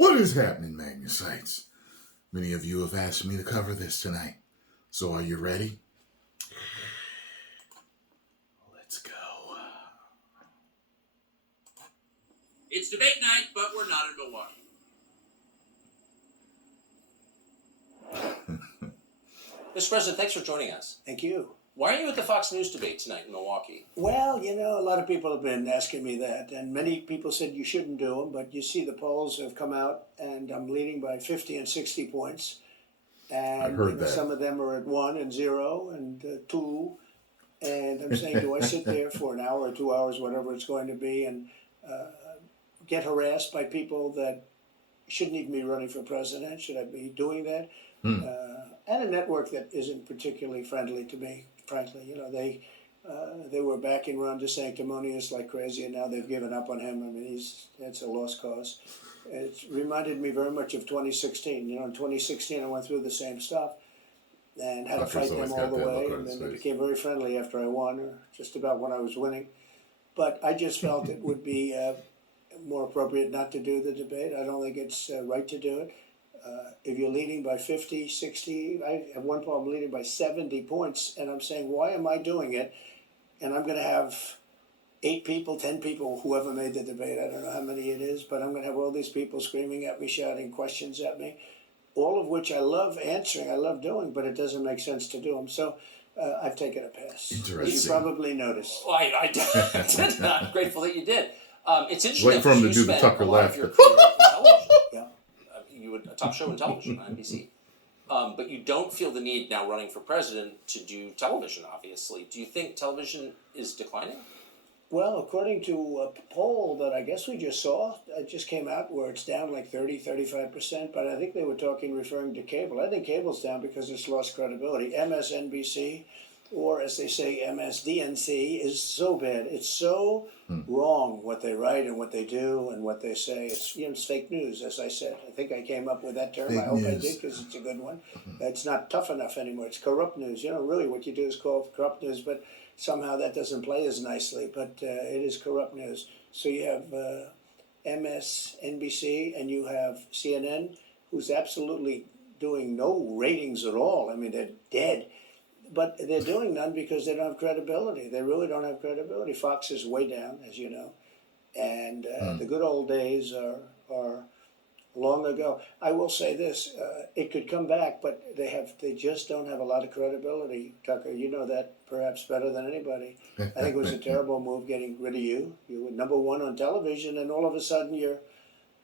What is happening, Magnusites? Many of you have asked me to cover this tonight. So are you ready? Let's go. It's debate night, but we're not in Milwaukee. Mr. President, thanks for joining us. Thank you. Why are you at the Fox News debate tonight in Milwaukee? Well, you know, a lot of people have been asking me that, and many people said you shouldn't do them, but you see the polls have come out, and I'm leading by 50 and 60 points. And I heard that. Some of them are at 1 and 0 and 2. And I'm saying, do I sit there for an hour or 2 hours, whatever it's going to be, and get harassed by people that shouldn't even be running for president? Should I be doing that? And a network that isn't particularly friendly to me, frankly. You know, they were backing Ron DeSanctimonious like crazy, and now they've given up on him. I mean, it's a lost cause. It reminded me very much of 2016. You know, in 2016, I went through the same stuff and had to fight them all the way, and then they became very friendly after I won, or just about when I was winning. But I just felt it would be more appropriate not to do the debate. I don't think it's right to do it. If you're leading by 50, 60, I have one problem leading by 70 points, and I'm saying, why am I doing it? And I'm going to have 8 people, 10 people, whoever made the debate, I don't know how many it is, but I'm going to have all these people screaming at me, shouting questions at me, all of which I love answering, I love doing, but it doesn't make sense to do them. So I've taken a pass. Interesting. You probably noticed. Well, I did not. I'm grateful that you did. It's interesting. Wait for him to do the Tucker laugh. Yeah. You would a top show in television on NBC. But you don't feel the need now running for president to do television, obviously. Do you think television is declining? Well, according to a poll that I guess we just saw, it just came out where it's down like 30, 35%, but I think they were referring to cable. I think cable's down because it's lost credibility. MSNBC, or as they say, MSDNC, is so bad. It's so wrong what they write and what they do and what they say. It's fake news, as I said. I think I came up with that term. I hope I did, because it's a good one. It's not tough enough anymore. It's corrupt news. You know, really what you do is call corrupt news, but somehow that doesn't play as nicely. But it is corrupt news. So you have MSNBC and you have CNN, who's absolutely doing no ratings at all. I mean, they're dead. But they're doing none because they don't have credibility. They really don't have credibility. Fox is way down, as you know. And the good old days are long ago. I will say this, it could come back, but they just don't have a lot of credibility, Tucker. You know that perhaps better than anybody. I think it was a terrible move getting rid of you. You were number one on television, and all of a sudden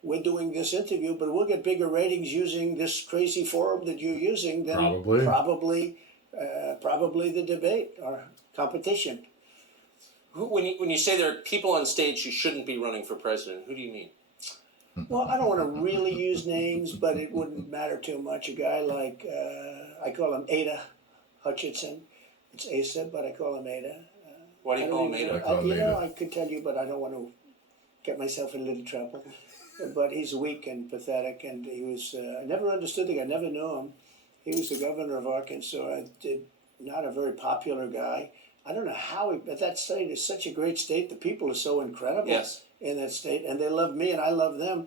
we're doing this interview, but we'll get bigger ratings using this crazy forum that you're using than probably the debate or competition. When you say there are people on stage who shouldn't be running for president, who do you mean? Well, I don't want to really use names, but it wouldn't matter too much. A guy like, I call him Ada Hutchinson. It's Asa, but I call him Ada. Why do you call him Ada? I could tell you, but I don't want to get myself in a little trouble. But he's weak and pathetic, and he was, I never understood the guy, never knew him. He was the governor of Arkansas, not a very popular guy. I don't know how but that state is such a great state. The people are so incredible in that state, and they love me and I love them.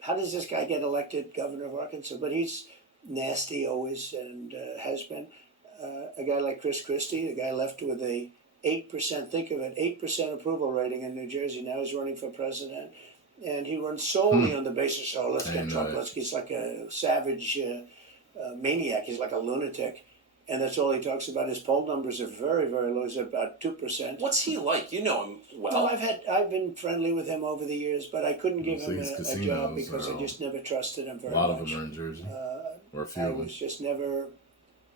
How does this guy get elected governor of Arkansas? But he's nasty always and has been. A guy like Chris Christie, the guy left with a 8%, think of it, 8% approval rating in New Jersey. Now he's running for president. And he runs solely on the basis, let's get Trump. He's like a savage maniac. He's like a lunatic. And that's all he talks about. His poll numbers are very, very low. He's about 2%. What's he like? You know him well. Well, I've been friendly with him over the years, but I couldn't give him a job because I just never trusted him very much. A lot of them are in Jersey, or a few I of them. was just never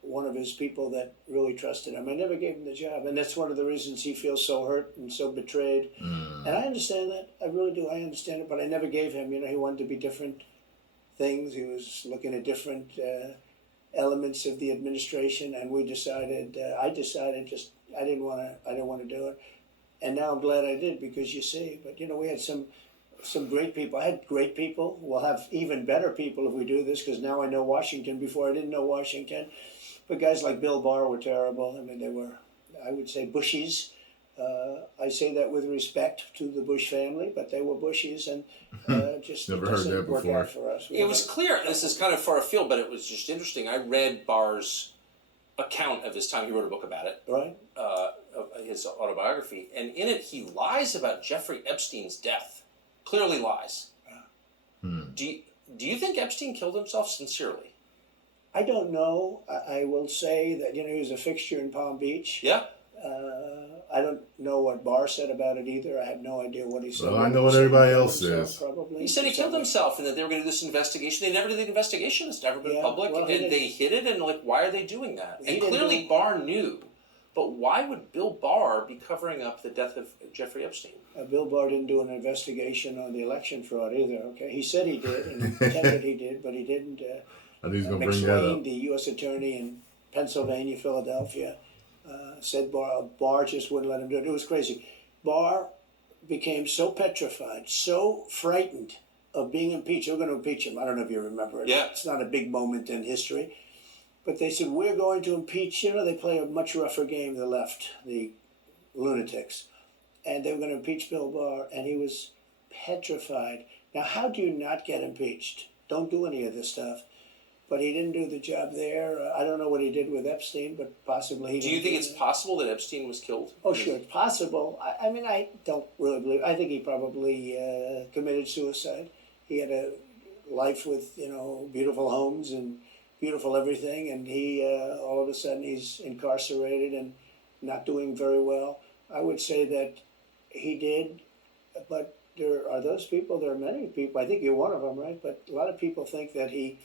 one of his people that really trusted him. I never gave him the job, and that's one of the reasons he feels so hurt and so betrayed. And I understand that. I really do. I understand it, but I never gave him. You know, he wanted to be different things. He was looking at different elements of the administration, and I decided I didn't want to do it, and now I'm glad I did, because you see. But you know, we had some great people. I had great people. We'll have even better people if we do this, because now I know Washington. Before I didn't know Washington, but guys like Bill Barr were terrible. I mean, they were, I would say, Bushies. I say that with respect to the Bush family, but they were Bushes, and just Never it heard doesn't that work before. out for us. It was clear, this is kind of far afield, but it was just interesting. I read Barr's account of his time. He wrote a book about it, Right? of his autobiography, and in it he lies about Jeffrey Epstein's death. Clearly lies. Do you think Epstein killed himself sincerely? I don't know. I will say that, he was a fixture in Palm Beach. Yeah. I don't know what Barr said about it either. I have no idea what he said. Well, I know what everybody else Himself, says. Probably. He said he killed himself and that they were going to do this investigation. They never did the investigation. It's never been public. Well, and they hid it, and why are they doing that? He And didn't clearly do- Barr knew. But why would Bill Barr be covering up the death of Jeffrey Epstein? Bill Barr didn't do an investigation on the election fraud either. Okay, he said he did, and he pretended he did, but he didn't. I think he's going to bring that McSwain, up. the U.S. attorney in Pennsylvania, Philadelphia, said Barr just wouldn't let him do it. It was crazy. Barr became so petrified, so frightened of being impeached. They were going to impeach him. I don't know if you remember it. Yeah. It's not a big moment in history. But they said, we're going to impeach. They play a much rougher game, the left, the lunatics. And they were going to impeach Bill Barr, and he was petrified. Now, how do you not get impeached? Don't do any of this stuff. But he didn't do the job there. I don't know what he did with Epstein, but possibly he Do didn't. you think it's possible that Epstein was killed? Oh, sure, it's possible. I mean, I don't really believe. I think he probably committed suicide. He had a life with, beautiful homes and beautiful everything, and he all of a sudden he's incarcerated and not doing very well. I would say that he did, but there are those people. There are many people. I think you're one of them, right? But a lot of people think that he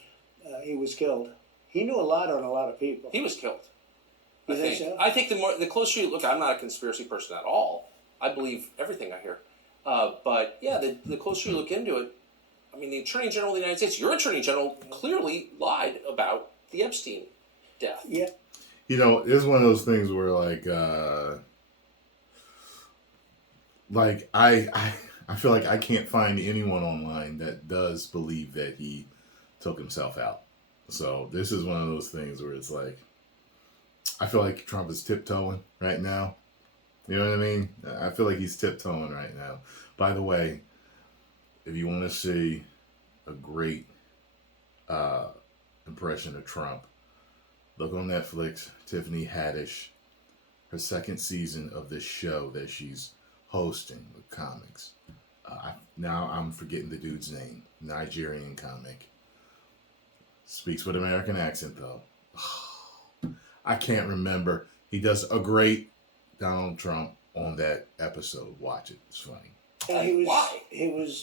was killed. He knew a lot on a lot of people. He was killed. You think so? I think the closer you look, I'm not a conspiracy person at all. I believe everything I hear. But yeah, the closer you look into it, I mean, the Attorney General of the United States, your Attorney General, clearly lied about the Epstein death. Yeah. It's one of those things where I feel like I can't find anyone online that does believe that he took himself out. So this is one of those things where it's like, I feel like Trump is tiptoeing right now. You know what I mean? I feel like he's tiptoeing right now. By the way, if you want to see a great impression of Trump, look on Netflix, Tiffany Haddish, her second season of this show that she's hosting with comics. Now I'm forgetting the dude's name. Nigerian comic. Speaks with American accent though. I can't remember. He does a great Donald Trump on that episode. Watch it. It's funny. Why? He was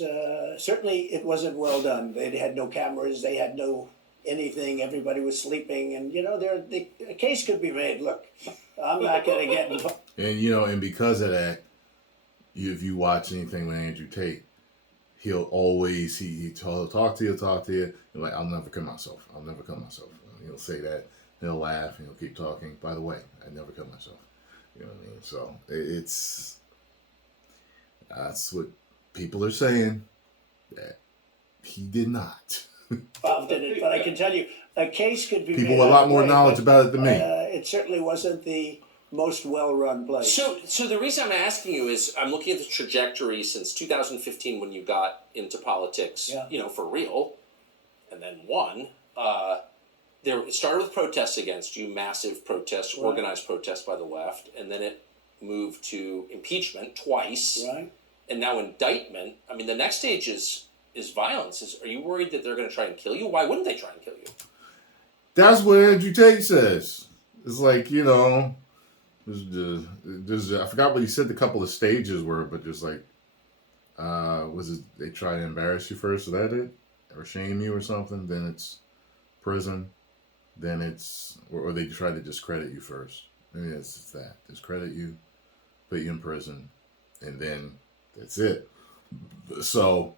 certainly it wasn't well done. They had no cameras. They had no anything. Everybody was sleeping, and a case could be made. Look, I'm not going to get involved. And because of that, if you watch anything with Andrew Tate, he'll always he'll talk to you. You're like, I'll never kill myself. He'll say that. He'll laugh and he'll keep talking. By the way, I never killed myself. You know what I mean? So that's what people are saying, that he did not. Involved in it, but I can tell you, a case could be People made with a lot more either way, knowledge but, about it than me. It certainly wasn't the most well-run place. So the reason I'm asking you is I'm looking at the trajectory since 2015 when you got into politics, for real, and then won. It started with protests against you, massive protests, Right. organized protests by the left, and then it moved to impeachment twice, Right? and now indictment. I mean, the next stage is violence. Are you worried that they're going to try and kill you? Why wouldn't they try and kill you? That's what Andrew Tate says. It's like, there's I forgot what he said the couple of stages were, but just like, was it they try to embarrass you first, is that it? Or shame you or something? Then it's prison. Then it's, or they try to discredit you first. Maybe it's that. Discredit you, put you in prison, and then that's it. So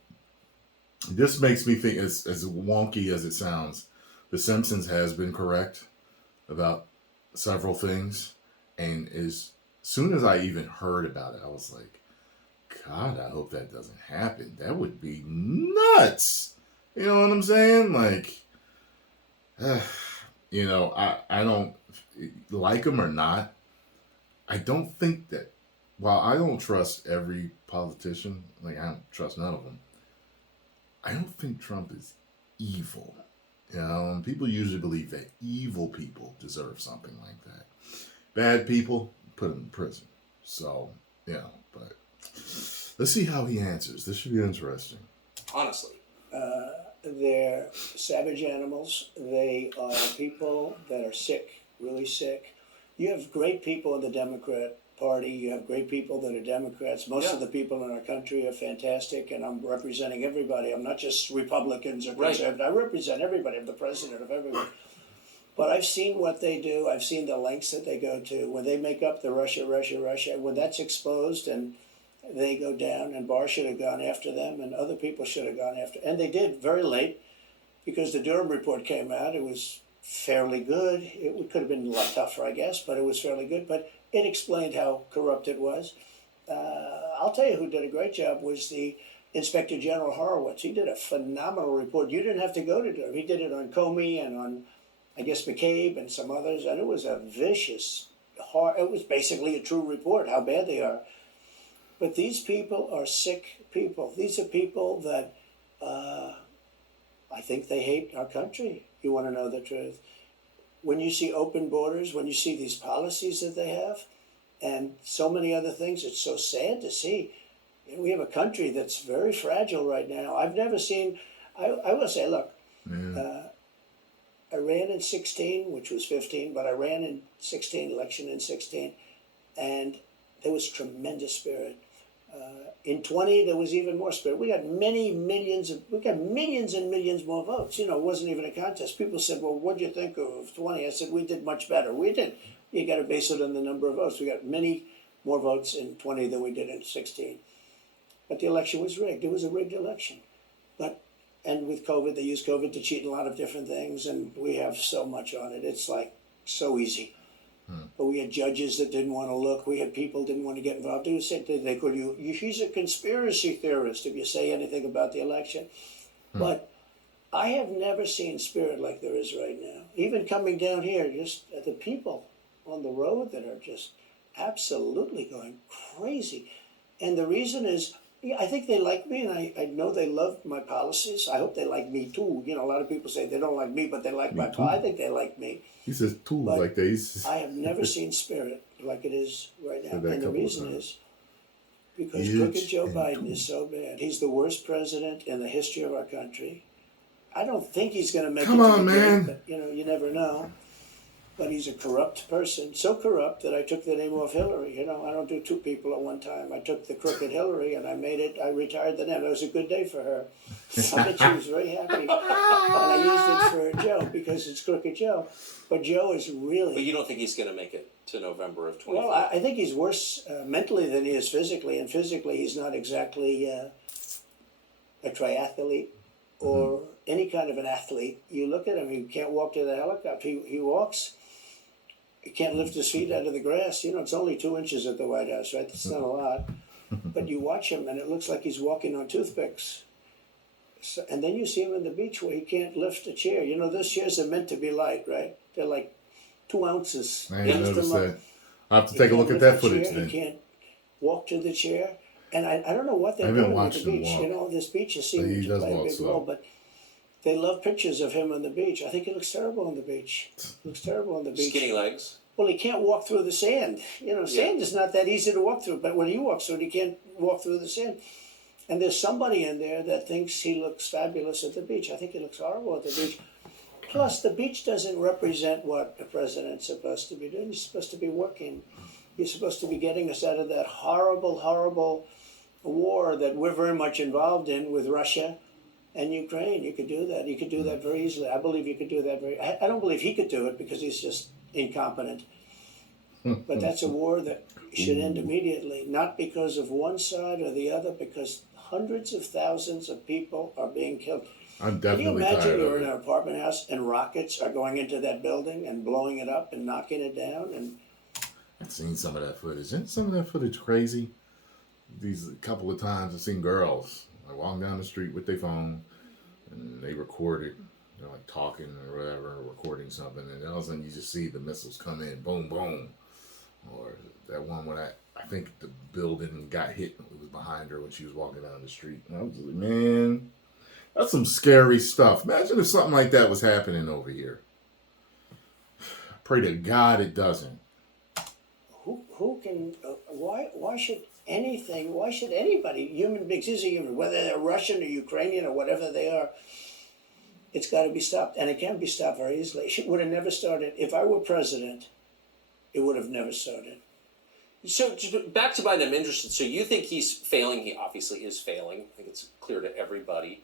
this makes me think, as wonky as it sounds, The Simpsons has been correct about several things. And as soon as I even heard about it, I was like, God, I hope that doesn't happen. That would be nuts. You know what I'm saying? Like, I don't like them or not. I don't think that while I don't trust every politician, like I don't trust none of them, I don't think Trump is evil. You know, and people usually believe that evil people deserve something like that. Bad people, put them in prison. So, you know, but let's see how he answers. This should be interesting. Honestly. They're savage animals. They are people that are sick, really sick. You have great people in the Democrat Party. You have great people that are Democrats. Most of the people in our country are fantastic, and I'm representing everybody. I'm not just Republicans or conservatives. I represent everybody. I'm the president of everyone. But I've seen what they do. I've seen the lengths that they go to. When they make up the Russia, when that's exposed and they go down, and Barr should have gone after them, and other people should have gone after, and they did very late, because the Durham report came out. It was fairly good. It could have been a lot tougher, I guess, but it was fairly good. But it explained how corrupt it was. I'll tell you who did a great job was the Inspector General Horowitz. He did a phenomenal report. You didn't have to go to Durham. He did it on Comey and on, I guess, McCabe and some others, and it was a vicious, it was basically a true report, how bad they are. But these people are sick people. These are people that I think they hate our country. You want to know the truth. When you see open borders, when you see these policies that they have, and so many other things, it's so sad to see. You know, we have a country that's very fragile right now. I've never seen, I will say, look, I ran in 16, which was 15, but I ran in 16, election in 16, and there was tremendous spirit. In 20, there was even more spirit. We got millions and millions more votes. You know, it wasn't even a contest. People said, well, what do you think of 20? I said, we did much better. We did. You got to base it on the number of votes. We got many more votes in 20 than we did in 16. But the election was rigged. It was a rigged election. And with COVID, they used COVID to cheat in a lot of different things, and we have so much on it. It's like so easy. But we had judges that didn't want to look. We had people didn't want to get involved. They could he's a conspiracy theorist if you say anything about the election. But I have never seen spirit like there is right now. Even coming down here, just the people on the road that are just absolutely going crazy. And the reason is, I think they like me, and I know they love my policies. I hope they like me too. You know, a lot of people say they don't like me, but they like my policies. I think they like me. He says too, But like that. I have never seen spirit like it is right now. And the reason is because Huge crooked Joe and Biden too. is so bad. He's the worst president in the history of our country. I don't think he's going to make Come it to on, the man. game, but you never know. But he's a corrupt person, so corrupt that I took the name off Hillary. You know, I don't do two people at one time. I took the crooked Hillary and I retired the name. It was a good day for her. I bet she was very happy. And I used it for Joe because it's crooked Joe. But Joe is really... But you don't think he's going to make it to November of 24? Well, I think he's worse mentally than he is physically. And physically, he's not exactly a triathlete or any kind of an athlete. You look at him, he can't walk to the helicopter. He walks... He can't lift his feet out of the grass. You know, it's only 2 inches at the White House, right? That's not a lot. But you watch him, and it looks like he's walking on toothpicks. So, and then you see him on the beach where he can't lift a chair. You know, those chairs are meant to be light, right? They're like 2 ounces. I ain't Lift noticed them up. that. I'll have to take a look at that footage He then. can't walk to the chair. And I don't know what they're I haven't doing with watched the him beach. walk. You know, this beach is But he seeming to does play a walk big slow. role. But they love pictures of him on the beach. I think he looks terrible on the beach. He looks terrible on the beach. Skinny legs. Well, he can't walk through the sand. You know, sand is not that easy to walk through. But when he walks through it, he can't walk through the sand. And there's somebody in there that thinks he looks fabulous at the beach. I think he looks horrible at the beach. Plus, the beach doesn't represent what the president's supposed to be doing. He's supposed to be working. He's supposed to be getting us out of that horrible, horrible war that we're very much involved in with Russia and Ukraine. You could do that. You could do that very easily. I believe you could do that I don't believe he could do it because he's just incompetent. But that's a war that should end immediately, not because of one side or the other, because hundreds of thousands of people are being killed. I'm Can you definitely imagine tired you're of in it. an apartment house and rockets are going into that building and blowing it up and knocking it down? And I've seen some of that footage. Isn't some of that footage crazy? These a couple of times I've seen girls like walking down the street with their phone and they record it. They're like talking or whatever, recording something, and all of a sudden you just see the missiles come in, boom, boom. or that one when I think the building got hit. It was behind her when she was walking down the street. And I was like, man, that's some scary stuff. Imagine if something like that was happening over here. Pray to God it doesn't. Who can? Why should anything? Why should anybody? Human beings, is a human, whether they're Russian or Ukrainian or whatever they are. It's got to be stopped, and it can be stopped very easily. It would have never started if I were president. It would have never started. So back to Biden, I'm interested. So you think he's failing? He obviously is failing. I think it's clear to everybody.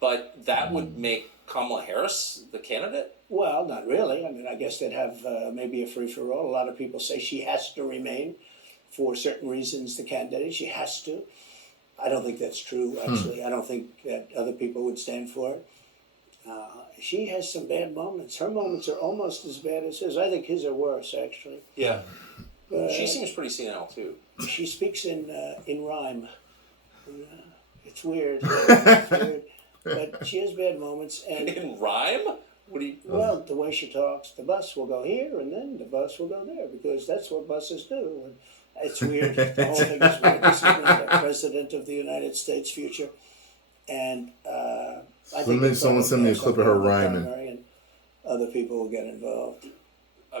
But that would make Kamala Harris the candidate? Well, not really. I mean, I guess they'd have maybe a free-for-all. A lot of people say she has to remain for certain reasons the candidate. She has to. I don't think that's true, actually. I don't think that other people would stand for it. She has some bad moments. Her moments are almost as bad as his. I think his are worse, actually. Yeah. She seems pretty senile, too. She speaks in rhyme. It's weird. It's weird. But she has bad moments. And in rhyme? What do you... Well, the way she talks, the bus will go here and then the bus will go there because that's what buses do. And it's weird. The whole thing is weird. This is the President of the United States future. And I think someone sent me a clip of her rhyming. And other people will get involved.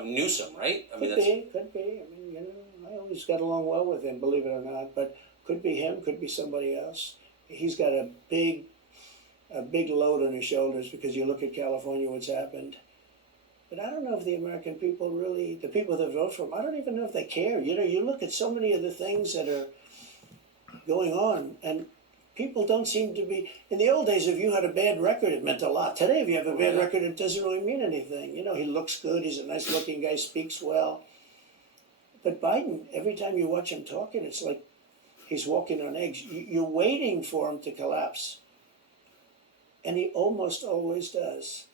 Newsom, right? I mean, could be. I mean, you know, I always got along well with him, believe it or not. But could be him, could be somebody else. He's got a big load on his shoulders because you look at California, what's happened. But I don't know if the American people really, the people that vote for him, I don't even know if they care. You know, you look at so many of the things that are going on, and people don't seem to be. In the old days, if you had a bad record, it meant a lot. Today, if you have a bad record, it doesn't really mean anything. You know, he looks good. He's a nice-looking guy, speaks well. But Biden, every time you watch him talking, it's like he's walking on eggs. You're waiting for him to collapse. And he almost always does.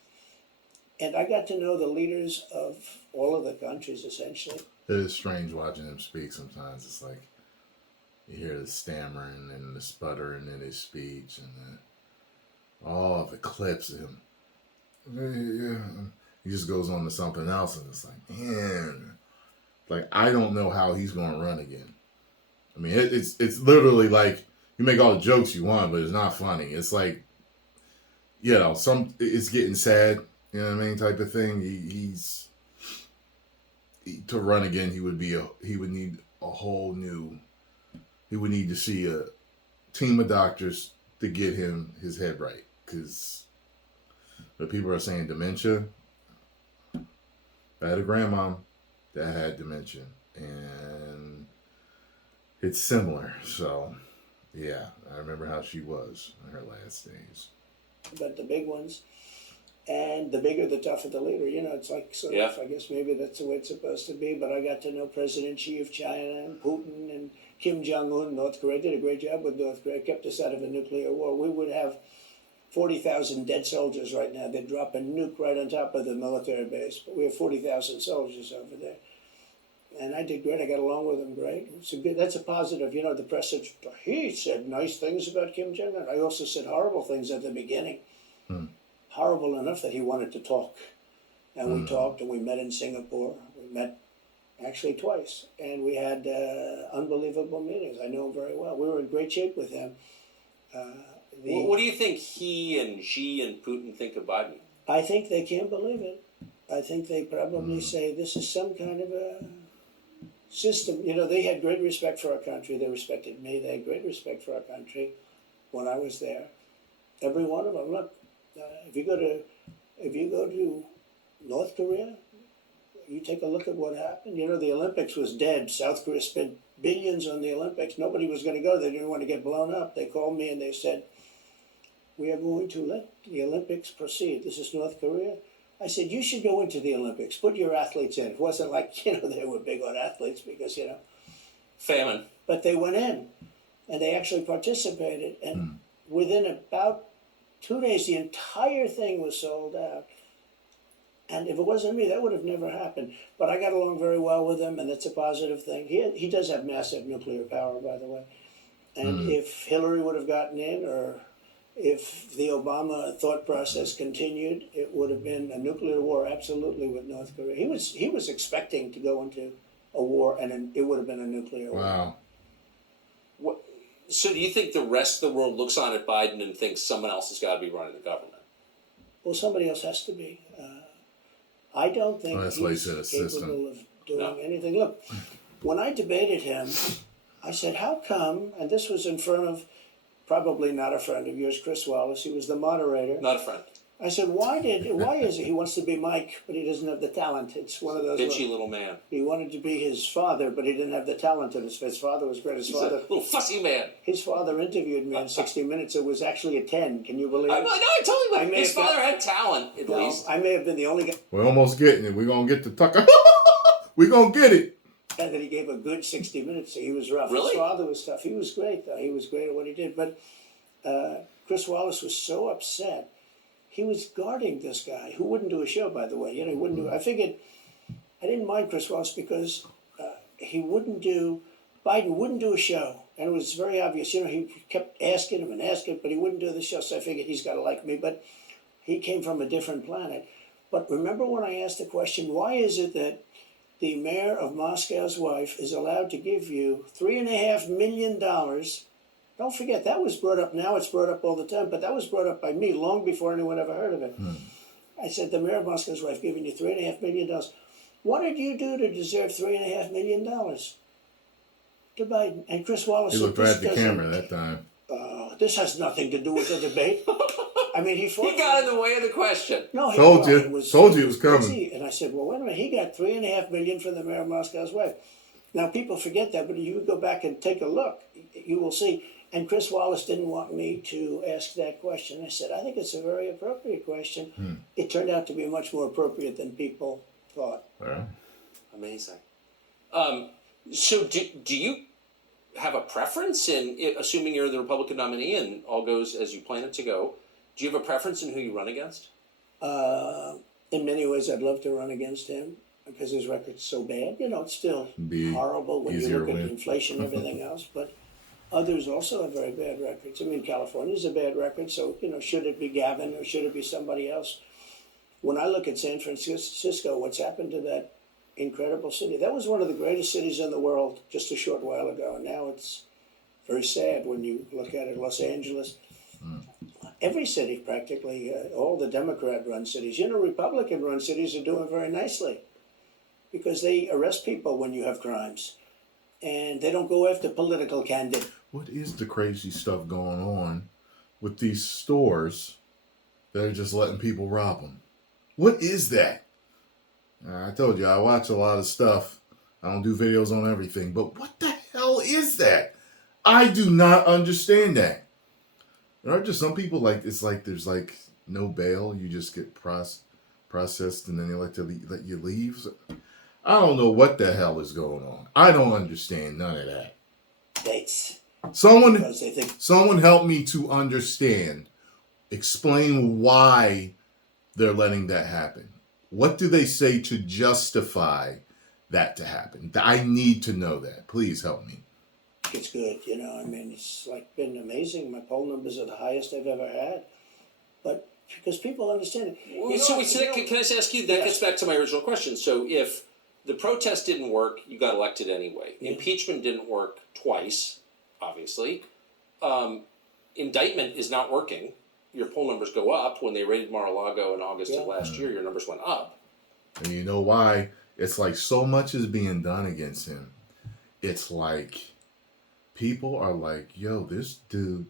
And I got to know the leaders of all of the countries, essentially. It is strange watching him speak sometimes. It's like you hear the stammering and the sputtering in his speech and all the clips of him. Yeah. He just goes on to something else and it's like, man, like I don't know how he's going to run again. I mean, it's literally like you make all the jokes you want, but it's not funny. It's like, you know, it's getting sad, you know what I mean, type of thing. To run again, he would need a whole new. He would need to see a team of doctors to get him his head right, because the people are saying dementia. I had a grandma that had dementia, and it's similar. So, yeah, I remember how she was in her last days. But the big ones, and the bigger, the tougher the leader. You know, it's like sort of, I guess maybe that's the way it's supposed to be. But I got to know President Xi of China and Putin and Kim Jong-un, North Korea. Did a great job with North Korea. Kept us out of a nuclear war. We would have 40,000 dead soldiers right now. They'd drop a nuke right on top of the military base. But we have 40,000 soldiers over there. And I did great. I got along with them great. That's a positive. You know, the press said, he said nice things about Kim Jong-un. I also said horrible things at the beginning. Horrible enough that he wanted to talk. And we talked, and we met in Singapore. We met actually twice. And we had unbelievable meetings. I know him very well. We were in great shape with him. What do you think he and Xi and Putin think of Biden? I think they can't believe it. I think they probably say this is some kind of a system. You know, they had great respect for our country. They respected me. They had great respect for our country when I was there. Every one of them. Look, if you go to North Korea, you take a look at what happened. You know, the Olympics was dead. South Korea spent billions on the Olympics. Nobody was going to go. They didn't want to get blown up. They called me and they said, we are going to let the Olympics proceed. This is North Korea. I said, you should go into the Olympics. Put your athletes in. It wasn't like, you know, they were big on athletes because, you know. Famine. But they went in, and they actually participated. And within about 2 days, the entire thing was sold out. And if it wasn't me, that would have never happened. But I got along very well with him, and that's a positive thing. He does have massive nuclear power, by the way. And if Hillary would have gotten in, or if the Obama thought process continued, it would have been a nuclear war absolutely with North Korea. He was expecting to go into a war, and it would have been a nuclear war. Wow. What, so do you think the rest of the world looks on at Biden and thinks someone else has got to be running the government? Well, somebody else has to be. I don't think That's why he he's said a capable system. of doing No. anything. Look, when I debated him, I said, how come, and this was in front of probably not a friend of yours, Chris Wallace, he was the moderator. Not a friend. I said, why is it he wants to be Mike, but he doesn't have the talent? It's one of those. Bitchy little man. He wanted to be his father, but he didn't have the talent. And his father was great. He's a little fussy man. His father interviewed me on 60 Minutes. It was actually a 10. Can you believe it? I totally I may his have father got- had talent, at least. I may have been the only guy We're almost getting it. We're going to get the Tucker. We're going to get it. that he gave a good 60 Minutes. He was rough. Really? His father was tough. He was great, though. He was great at what he did. But Chris Wallace was so upset. He was guarding this guy who wouldn't do a show, by the way. He wouldn't do. I figured I didn't mind Chris Wallace because Biden wouldn't do a show, and it was very obvious. He kept asking him and asking, but he wouldn't do the show. So I figured he's got to like me. But he came from a different planet. But remember when I asked the question, why is it that the mayor of Moscow's wife is allowed to give you $3.5 million? Don't forget, that was brought up. Now it's brought up all the time, but that was brought up by me long before anyone ever heard of it. I said, the mayor of Moscow's wife giving you $3.5 million. What did you do to deserve $3.5 million? To Biden. And Chris Wallace He said, looked right at the doesn't- camera that time. this has nothing to do with the debate. I mean, he fought. He got in the way of the question. No, he Told you. it was, Told you it was coming. busy. And I said, well, wait a minute. He got $3.5 million for the mayor of Moscow's wife. Now people forget that, but if you go back and take a look, you will see. And Chris Wallace didn't want me to ask that question. I said, I think it's a very appropriate question. It turned out to be much more appropriate than people thought. Well, Amazing. So do you have a preference in, assuming you're the Republican nominee and all goes as you plan it to go, do you have a preference in who you run against? In many ways, I'd love to run against him because his record's so bad. It's still Be horrible when you easier look at win. inflation and everything else. But others also have very bad records. I mean, California's a bad record, so, should it be Gavin or should it be somebody else? When I look at San Francisco, what's happened to that incredible city? That was one of the greatest cities in the world just a short while ago, and now it's very sad when you look at it. Los Angeles, every city practically, all the Democrat-run cities. Republican-run cities are doing very nicely because they arrest people when you have crimes, and they don't go after political candidates. what is the crazy stuff going on with these stores that are just letting people rob them? What is that? I told you, I watch a lot of stuff. I don't do videos on everything, but what the hell is that? I do not understand that. There are just some people it's like there's no bail. You just get processed and then they let you leave. I don't know what the hell is going on. I don't understand none of that. States Someone because they think help me to understand. Explain why they're letting that happen. What do they say to justify that to happen? I need to know that. Please help me. it's good. I mean, it's been amazing. My poll numbers are the highest I've ever had, but because people understand it. Can I just ask you, that Yes. gets back to my original question. So if the protest didn't work, you got elected anyway. Yeah. Impeachment didn't work twice, obviously. Indictment is not working. Your poll numbers go up. When they raided Mar-a-Lago in August of last year, your numbers went up. And you know why? It's like so much is being done against him. It's like people are like, yo, this dude,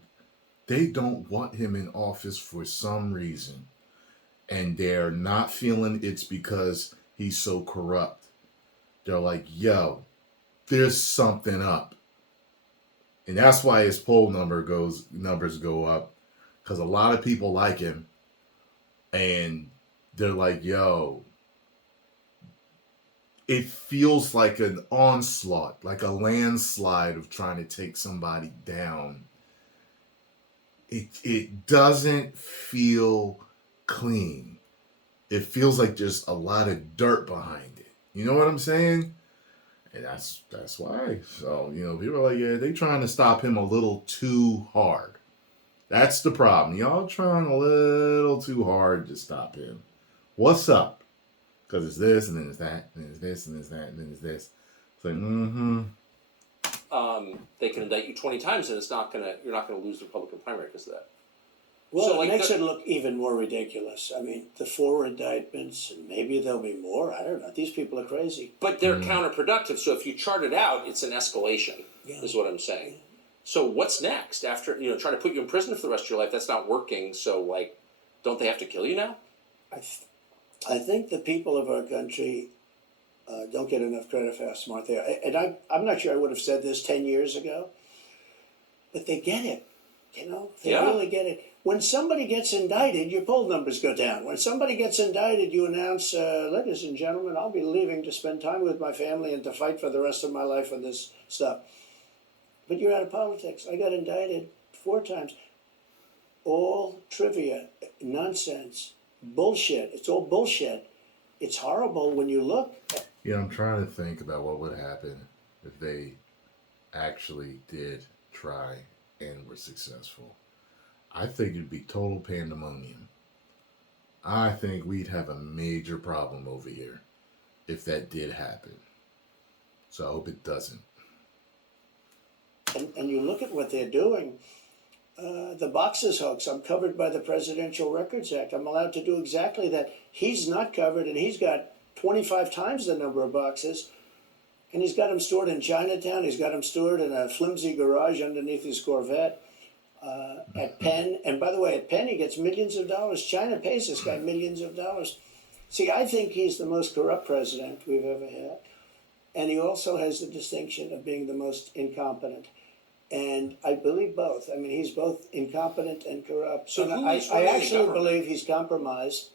they don't want him in office for some reason. And they're not feeling it's because he's so corrupt. They're like, yo, there's something up. And that's why his poll numbers go up. Because a lot of people like him. And they're like, yo, it feels like an onslaught, like a landslide of trying to take somebody down. It doesn't feel clean. It feels like there's a lot of dirt behind it. You know what I'm saying? And that's why. So, people are like, yeah, they trying to stop him a little too hard. That's the problem. Y'all trying a little too hard to stop him. What's up? Because it's this, and then it's that, and then it's this, and then it's that, and then it's this. think, they can indict you 20 times, and you're not gonna lose the Republican primary because of that. Well, So, it makes it look even more ridiculous. I mean, the 4 indictments, and maybe there'll be more. I don't know. These people are crazy. But they're counterproductive. So if you chart it out, it's an escalation. Yeah. Is what I'm saying. So what's next after trying to put you in prison for the rest of your life? That's not working. So like, don't they have to kill you now? I think the people of our country don't get enough credit for how smart they are. And I'm not sure I would have said this 10 years ago, but they get it. They really get it. When somebody gets indicted, your poll numbers go down. When somebody gets indicted, you announce, ladies and gentlemen, I'll be leaving to spend time with my family and to fight for the rest of my life on this stuff. But you're out of politics. I got indicted 4 times. All trivia, nonsense, bullshit. It's all bullshit. It's horrible when you look. Yeah, I'm trying to think about what would happen if they actually did try and were successful. I think it'd be total pandemonium. I think we'd have a major problem over here if that did happen. So I hope it doesn't. And you look at what they're doing. The boxes hoax, I'm covered by the Presidential Records Act. I'm allowed to do exactly that. He's not covered, and he's got 25 times the number of boxes. And he's got them stored in Chinatown. He's got them stored in a flimsy garage underneath his Corvette. At Penn, and by the way, at Penn he gets millions of dollars. China pays this guy millions of dollars. See, I think he's the most corrupt president we've ever had, and he also has the distinction of being the most incompetent. And I believe both. I mean, he's both incompetent and corrupt. So and who is I running the actually government? believe he's compromised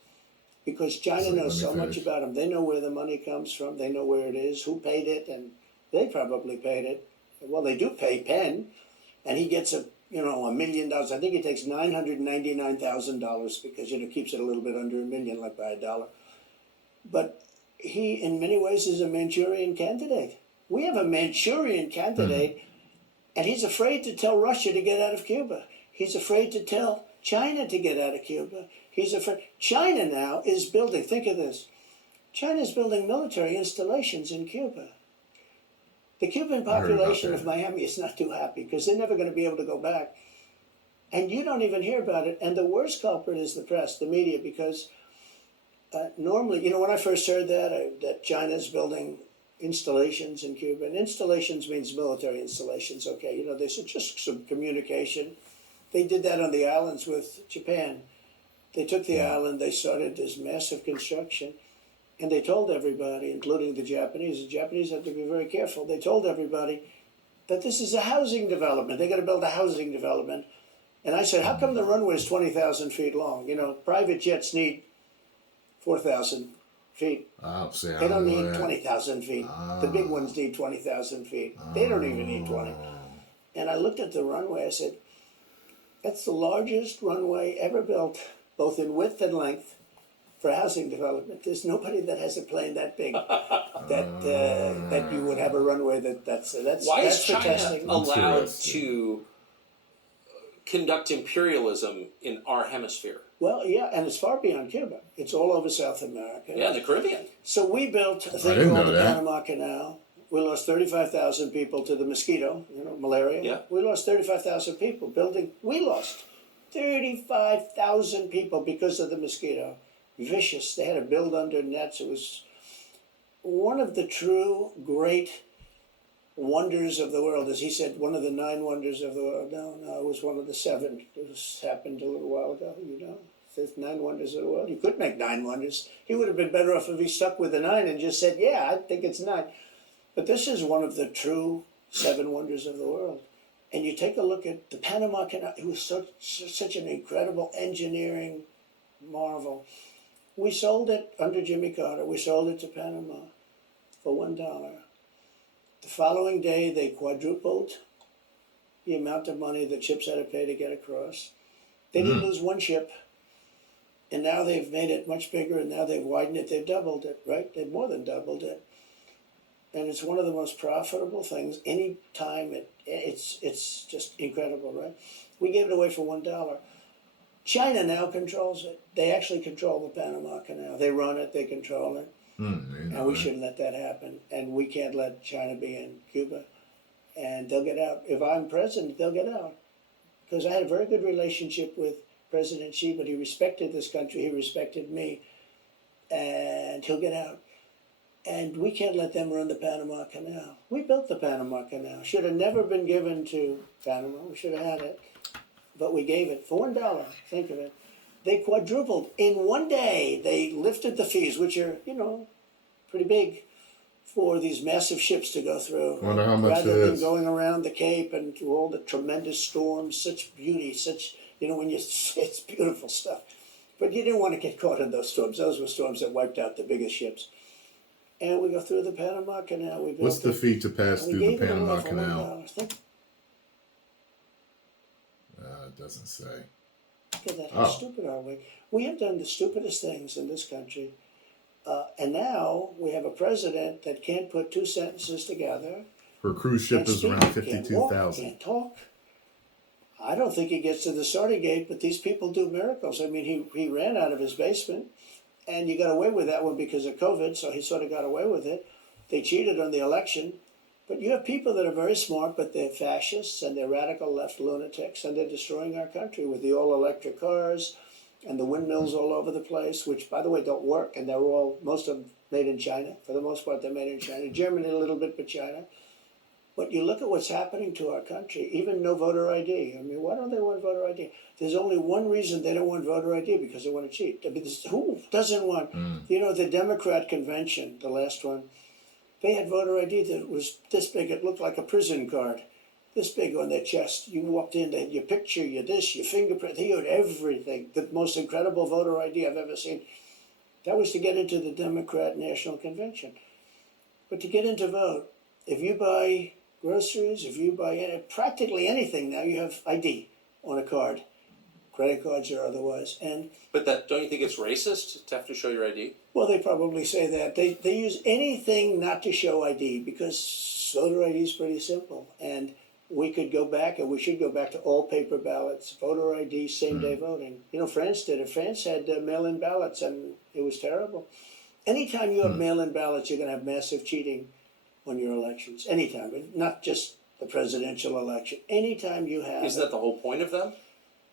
because China Let me knows so much finish. about him. They know where the money comes from. They know where it is, who paid it, and they probably paid it. Well, they do pay Penn, and he gets $1 million. I think it takes $999,000 because keeps it a little bit under $1 million, like by $1. But he, in many ways, is a Manchurian candidate. We have a Manchurian candidate, and he's afraid to tell Russia to get out of Cuba. He's afraid to tell China to get out of Cuba. He's afraid. China now is building. Think of this. China is building military installations in Cuba. The Cuban population of Miami is not too happy because they're never going to be able to go back. And you don't even hear about it. And the worst culprit is the press, the media, because normally, when I first heard that China's building installations in Cuba, and installations means military installations, okay, there's just some communication. They did that on the islands with Japan. They took the island, they started this massive construction. And they told everybody, including the Japanese have to be very careful. They told everybody that this is a housing development. They got to build a housing development. And I said, how come the runway is 20,000 feet long? Private jets need 4,000 feet. They don't need 20,000 feet. The big ones need 20,000 feet. They don't even need 20. And I looked at the runway. I said, that's the largest runway ever built, both in width and length, for housing development. There's nobody that has a plane that big that you would have a runway that's Why that's is for China testing. allowed to conduct imperialism in our hemisphere? Well, yeah, and it's far beyond Cuba. It's all over South America. Yeah, the Caribbean. So we built a thing didn't called know the that. Panama Canal. We lost 35,000 people to the mosquito, malaria. Yeah. We lost 35,000 people building. We lost 35,000 people because of the mosquito. Vicious. They had to build under nets. It was one of the true great wonders of the world. As he said, one of the 9 wonders of the world. No, it was one of the 7. It happened a little while ago, There's 9 wonders of the world. You could make 9 wonders. He would have been better off if he stuck with the 9 and just said, yeah, I think it's 9. But this is one of the true 7 wonders of the world. And you take a look at the Panama Canal. It was such an incredible engineering marvel. We sold it under Jimmy Carter. We sold it to Panama for $1. The following day, they quadrupled the amount of money that ships had to pay to get across. They didn't lose one ship. And now they've made it much bigger, and now they've widened it. They've doubled it, right? They've more than doubled it. And it's one of the most profitable things. Any time it's just incredible, right? We gave it away for $1. China now controls it. They actually control the Panama Canal. They run it, they control it. And we shouldn't let that happen. And we can't let China be in Cuba. And they'll get out. If I'm president, they'll get out. Because I had a very good relationship with President Xi, but he respected this country, he respected me, and he'll get out. And we can't let them run the Panama Canal. We built the Panama Canal. Should have never been given to Panama. We should have had it. But we gave it for $1. Think of it. They quadrupled. In one day, they lifted the fees, which are, pretty big, for these massive ships to go through. Wonder how much rather it than is. going around the Cape and through all the tremendous storms, such beauty, it's beautiful stuff. But you didn't want to get caught in those storms. Those were storms that wiped out the biggest ships. And we go through the Panama Canal. We built What's the fee to pass we through the gave it away Panama for Canal? $1. Think It doesn't say. of that. How stupid are we? We have done the stupidest things in this country. And now we have a president that can't put two sentences together. Her cruise ship Can't is speak, around can't 52,000. Can't talk. I don't think he gets to the starting gate, but these people do miracles. I mean, he ran out of his basement, and you got away with that one because of COVID, so he sort of got away with it. They cheated on the election. But you have people that are very smart, but they're fascists and they're radical left lunatics, and they're destroying our country with the all-electric cars and the windmills all over the place, which, by the way, don't work, and most of them made in China. For the most part, they're made in China. Germany a little bit, but China. But you look at what's happening to our country, even no voter ID. I mean, why don't they want voter ID? There's only one reason they don't want voter ID, because they want to cheat. I mean, who doesn't want, the Democrat convention, the last one, they had voter ID that was this big. It looked like a prison card, this big on their chest. You walked in, they had your picture, your this, your fingerprint. They had everything. The most incredible voter ID I've ever seen. That was to get into the Democrat National Convention. But to get into vote, if you buy groceries, if you buy practically anything now, you have ID on a card, credit cards or otherwise. But don't you think it's racist to have to show your ID? Well, they probably say that. They use anything not to show ID, because voter ID is pretty simple. And we could go back, and we should go back to all paper ballots, voter ID, same-day voting. France did it. France had mail-in ballots, and it was terrible. Anytime you have mail-in ballots, you're going to have massive cheating on your elections. Anytime, not just the presidential election. Anytime you have... Isn't that the whole point of them?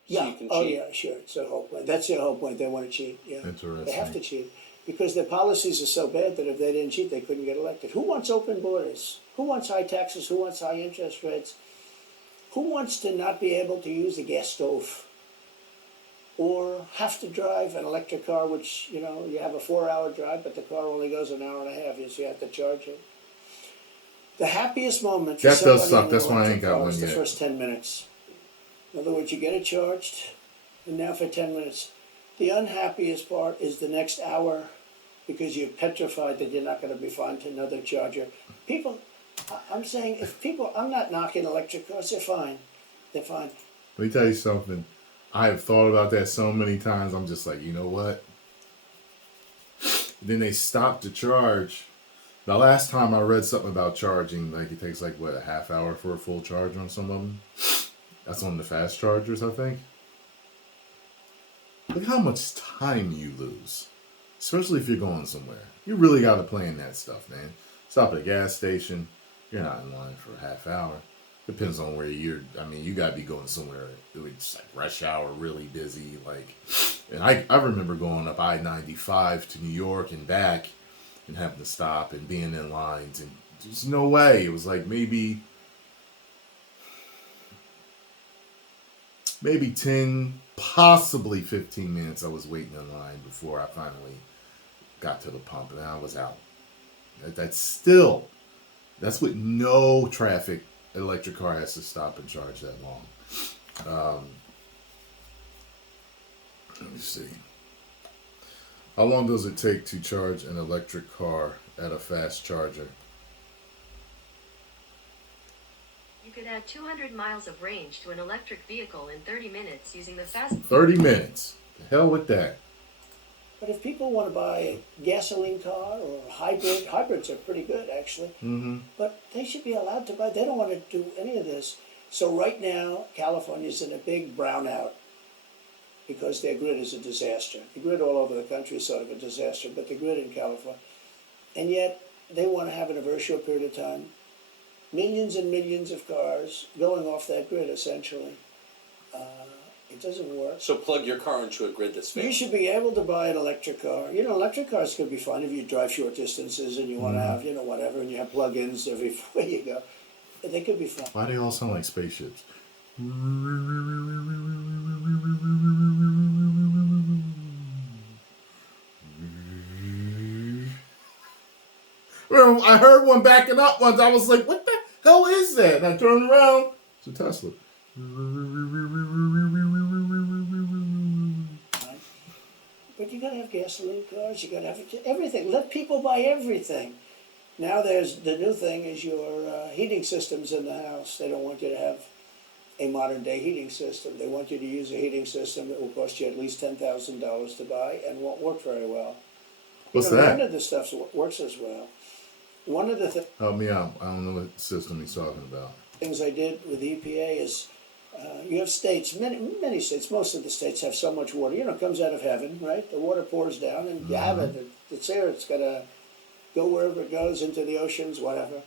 Yeah. So you can Oh, cheat? yeah, sure. It's their whole point. That's their whole point. They want to cheat. Yeah. Interesting. They have to cheat because their policies are so bad that if they didn't cheat, they couldn't get elected. Who wants open borders? Who wants high taxes? Who wants high interest rates? Who wants to not be able to use a gas stove or have to drive an electric car, which, you have a 4-hour drive, but the car only goes an hour and a half, so you have to charge it. The happiest moment for That does somebody suck. in an That's why I ain't electric got car one is the yet. first 10 minutes. In other words, you get it charged, and now for 10 minutes. The unhappiest part is the next hour, because you're petrified that you're not going to be found to another charger. People, I'm saying, I'm not knocking electric cars, they're fine. They're fine. Let me tell you something. I have thought about that so many times. I'm just like, you know what? Then they stopped to charge. The last time I read something about charging, it takes a half hour for a full charge on some of them. That's on the fast chargers, I think. Look how much time you lose, especially if you're going somewhere. You really got to plan that stuff, man. Stop at a gas station. You're not in line for a half hour. Depends on where you're. I mean, you got to be going somewhere. It's rush hour, really busy. And I remember going up I-95 to New York and back, and having to stop and being in lines, and there's no way. It was maybe 10, possibly 15 minutes I was waiting in line before I finally got to the pump, and I was out. That's with no traffic. An electric car has to stop and charge that long. Let me see. How long does it take to charge an electric car at a fast charger? You could add 200 miles of range to an electric vehicle in 30 minutes using the fast... 30 minutes. The hell with that. But if people want to buy a gasoline car or a hybrid, hybrids are pretty good, actually. Mm-hmm. But they should be allowed to buy. They don't want to do any of this. So right now, California's in a big brownout because their grid is a disaster. The grid all over the country is sort of a disaster, but the grid in California. And yet they want to have in a very short period of time millions and millions of cars going off that grid essentially. It doesn't work. So plug your car into a grid that's You failing. should be able to buy an electric car. You know, electric cars could be fun if you drive short distances and you want to have, you know, whatever, and you have plug-ins everywhere you go. They could be fun. Why do they all sound like spaceships? Well, I heard one backing up once. I was like, what the hell is that? And I turned around. It's a Tesla. But you got to have gasoline cars. You got to have everything. Let people buy everything. Now there's the new thing is your heating systems in the house. They don't want you to have a modern day heating system. They want you to use a heating system that will cost you at least $10,000 to buy and won't work very well. What's None that? of this stuff works as well. One of the Help me out. I don't know what system he's talking about. things I did with the EPA is you have states, many states, most of the states have so much water. You know, it comes out of heaven, right? The water pours down and you have it. It's there. It's got to go wherever it goes, into the oceans, whatever.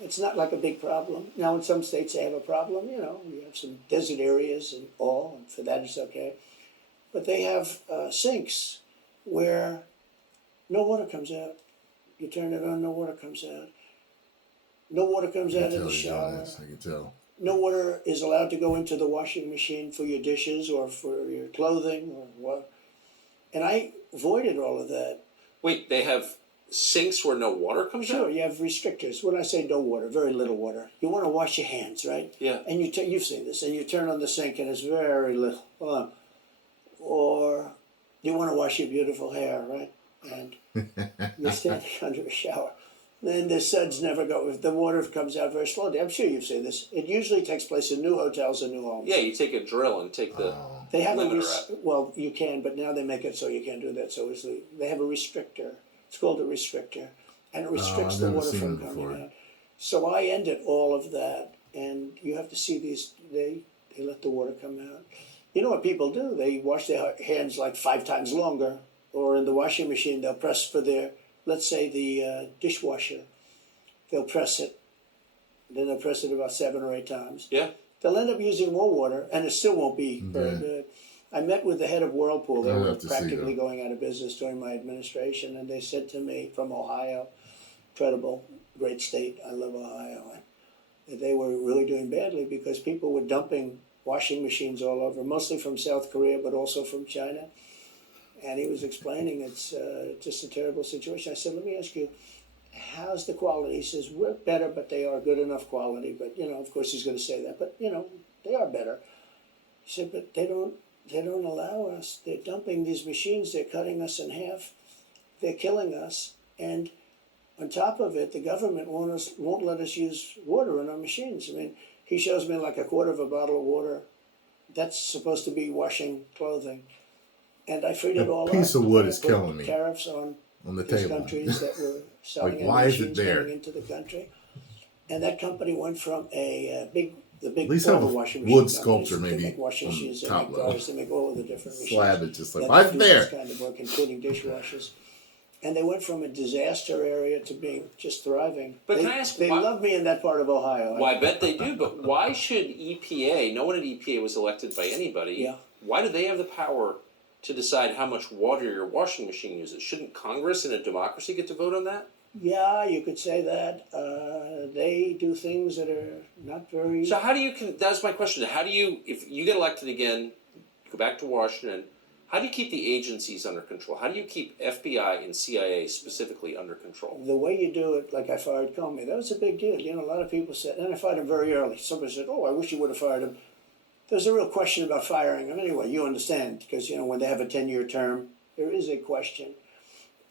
It's not like a big problem. Now, in some states, they have a problem. You know, you have some desert areas and all, and for that it's okay. But they have sinks where no water comes out. You turn it on, no water comes out. No water comes I out can in tell the he's doing shower. this. I can tell. No water is allowed to go into the washing machine for your dishes or for your clothing or what. And I avoided all of that. Wait, they have sinks where no water comes Sure, out? you have restrictors. When I say no water, very little water. You want to wash your hands, right? Yeah. And you've seen this, and you turn on the sink and it's very little. Or you want to wash your beautiful hair, right? And you're standing under a shower. Then the suds never go. If the water comes out very slowly, I'm sure you've seen this. It usually takes place in new hotels and new homes. Yeah, you take a drill and take the They have limiter out. well, you can, but now they make it so you can't do that so easily. They have a restrictor. It's called a restrictor, and it restricts I've the never water seen from it coming before. out. So I ended all of that, and you have to see these. They let the water come out. You know what people do? They wash their hands like 5 times longer, or in the washing machine they'll press for their, let's say the dishwasher. They'll press it, then they'll press it about 7 or 8 times. Yeah. They'll end up using more water, and it still won't be very Yeah. good. I met with the head of Whirlpool. They I'll were have to see practically that. going out of business during my administration, and they said to me, from Ohio, incredible, great state, I love Ohio, that they were really doing badly because people were dumping washing machines all over, mostly from South Korea, but also from China. And he was explaining it's just a terrible situation. I said, let me ask you, how's the quality? He says, we're better, but they are good enough quality. But, you know, of course he's going to say that. But, you know, they are better. He said, but they don't allow us. They're dumping these machines. They're cutting us in half. They're killing us. And on top of it, the government won't let us use water in our machines. I mean, he shows me like a quarter of a bottle of water. That's supposed to be washing clothing. And I freed it all up. A piece of wood I is put killing me. Tariffs on On the these table. countries that were selling Like, why is it machines there? coming into the country. And that company went from the big At least have all a the washing wood machine sculpture companies. maybe They make washing on machines, they top make level. dryers, they make all of the different machines. Slab it just like, that why is it do there? this kind of work, including dishwashers. And they went from a disaster area to being just thriving. But they, can I ask they why- love me in that part of Ohio. Well, I bet they do, but why should EPA, no one at EPA was elected by anybody, Yeah. why do they have the power to decide how much water your washing machine uses? Shouldn't Congress in a democracy get to vote on that? Yeah, you could say that. They do things that are not very... So how do you, that's my question, how do you, if you get elected again, go back to Washington, how do you keep the agencies under control? How do you keep FBI and CIA specifically under control? The way you do it, like I fired Comey, that was a big deal. You know, a lot of people said, and I fired him very early. Somebody said, oh, I wish you would have fired him. There's a real question about firing him. Anyway, you understand, because, you know, when they have a 10-year term, there is a question.